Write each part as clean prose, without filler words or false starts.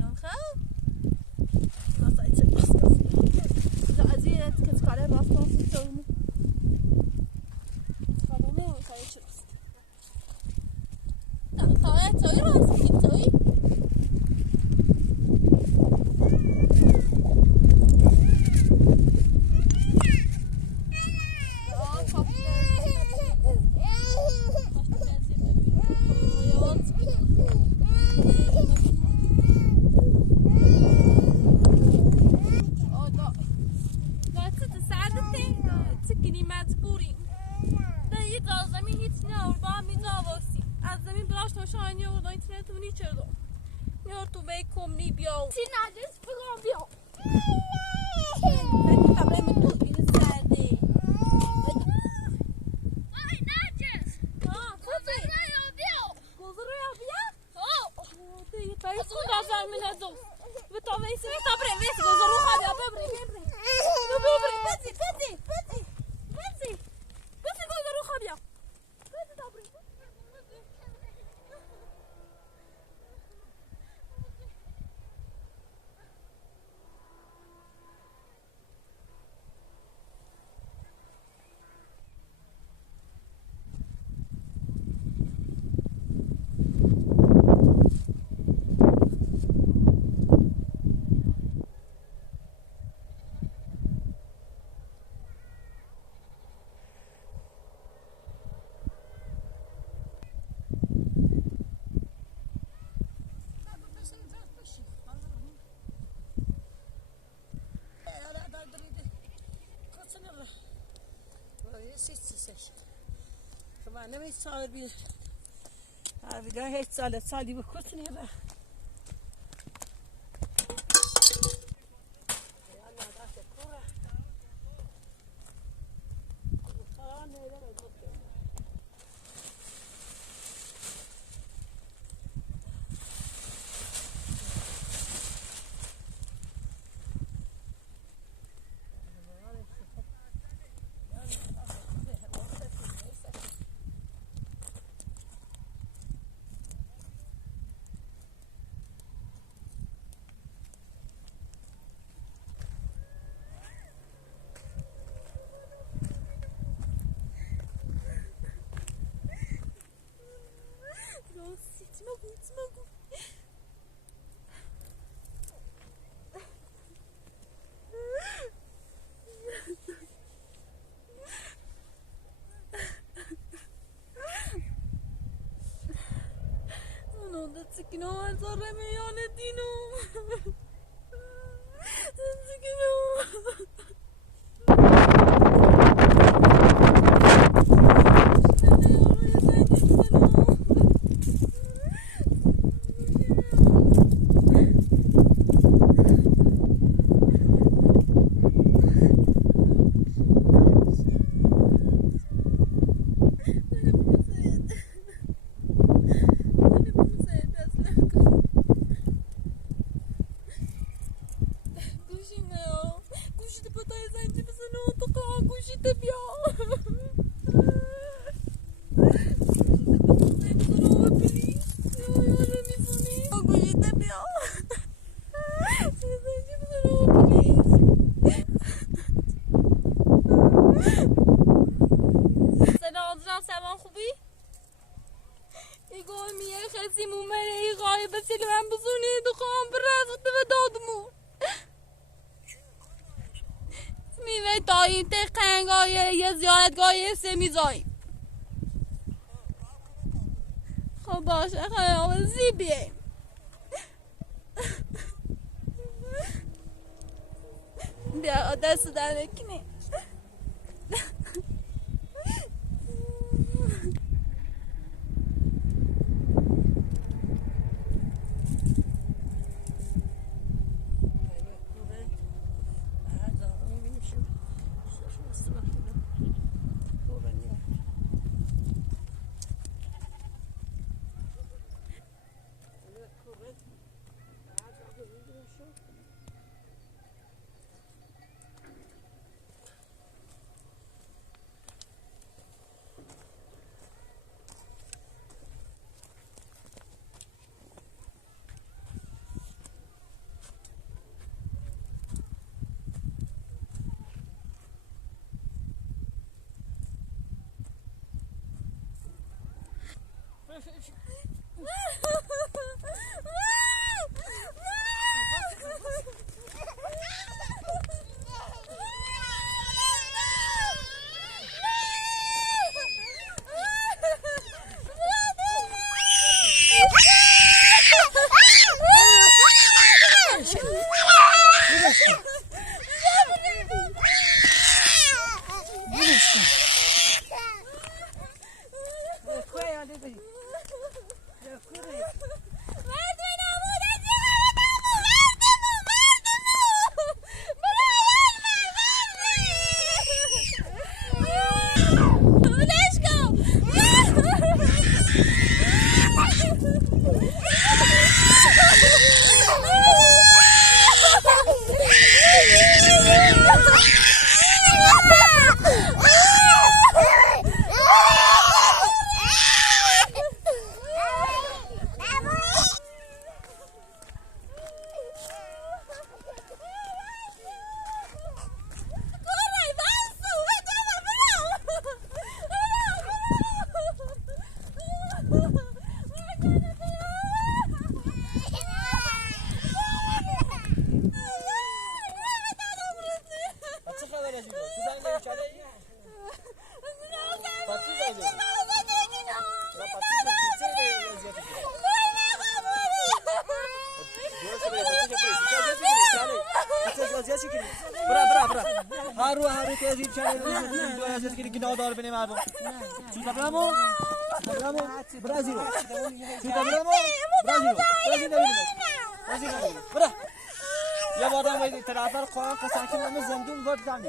میرم خب نسای چه بس کس از این کس کاره راستان سیستم خانم نسای چه بس تای راست تای نمی سال بی بیدار هیچ سالی بکوتنی با Zikino zorre meyane dino. Zikino. داییم تقنگای یه زیارتگاهی سمیزاییم خب باشه خیلی زیبیه بیا دست در نکنه هارو تازی چای دو از که گناه دار بنی مردم چی کارامو برازیل چی کارامو برازیل برا یا بادام باید ترافر قوام کسانی من زندون ورد کنی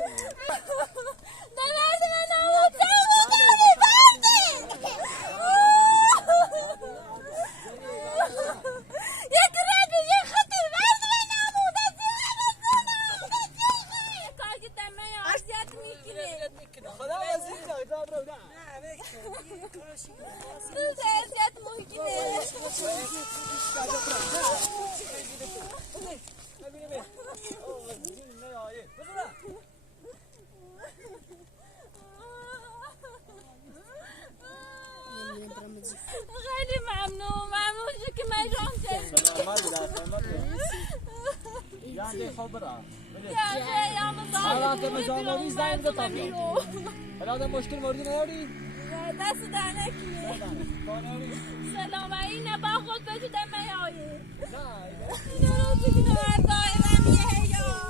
خیلی ممنون که من جان یعنی خبره یا حالا مشکل موردی نداری؟ دست در نکنه سلام اینه با خود بجود میایی اینه رو بگیدم اردای من میه یا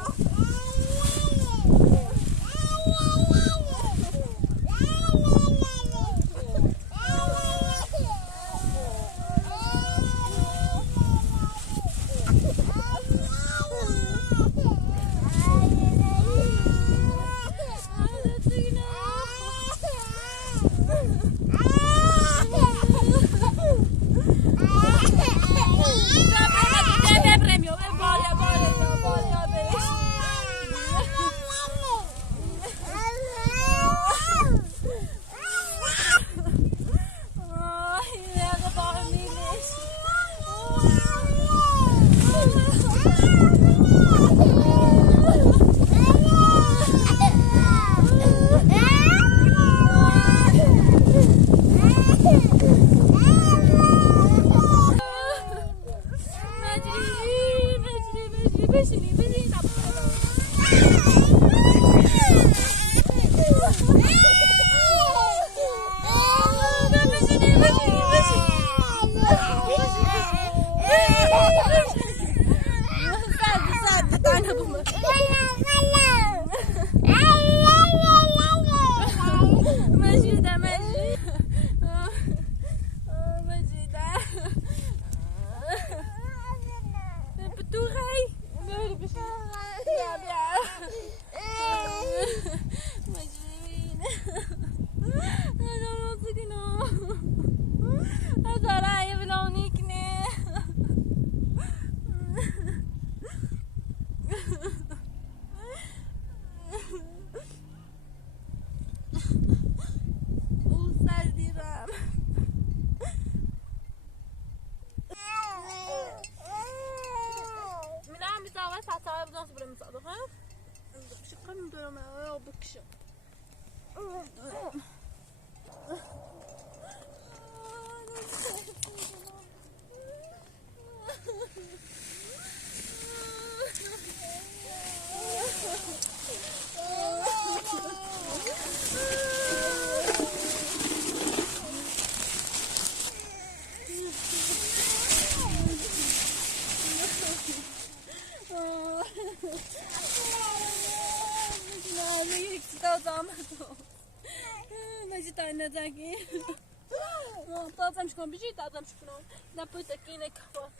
سكينة زكي طازم شكون بيجي طازم شكون نبوي سكينة كفاف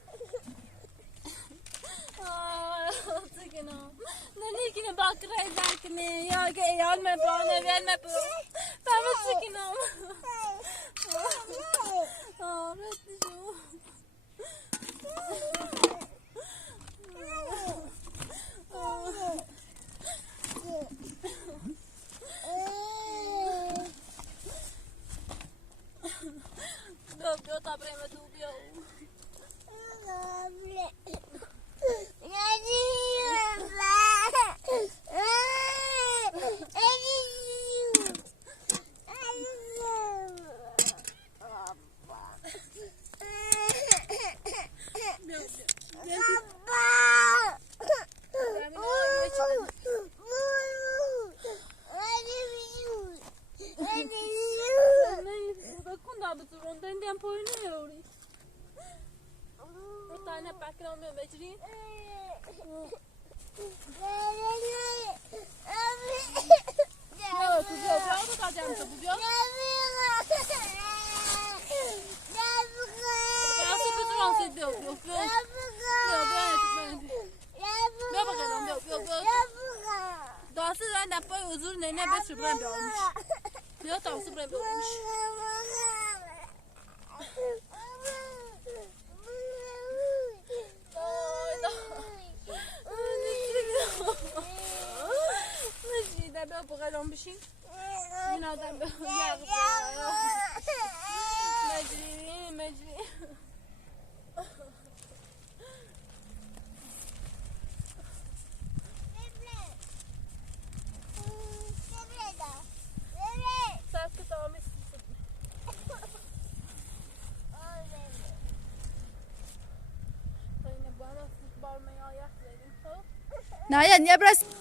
سكينة ننيكي باكرة زاكني يا كيال ما بلانا بيال ما بلو فهمت سكينة رد شو دوبيو طابري ما دوبيو بجري بغيرهم بشي من هذا مجري Naya, niya bras.